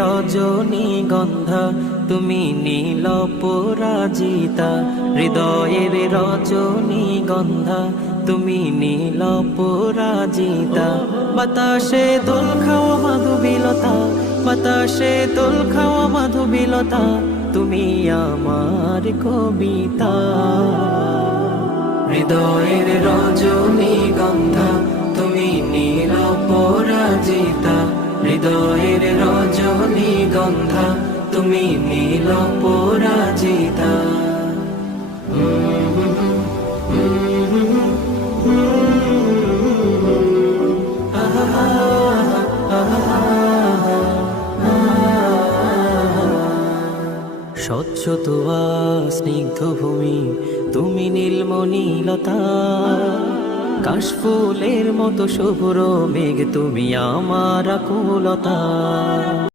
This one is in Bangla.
রজনীগন্ধা তুমি নীল পরাজিতা, হৃদয়ের রজনীগন্ধা তুমি নীল পরাজিতা। বাতাসে দোল খাওয়া মাধবীলতা, বাতাসে দোল খাওয়া মাধবীলতা, তুমি আমার কবিতা। হৃদয়ের রজনীগন্ধা তুমি নীল পরাজিতা, হৃদয়ের রজনীগন্ধা তুমি নীল পরাজিতা। স্বচ্ছ তোয়া স্নিগ্ধ ভূমি তুমি নীলমণিলতা, কাশফুলের মতো শুভ্র মেঘ তুমি আমার আকুলতা।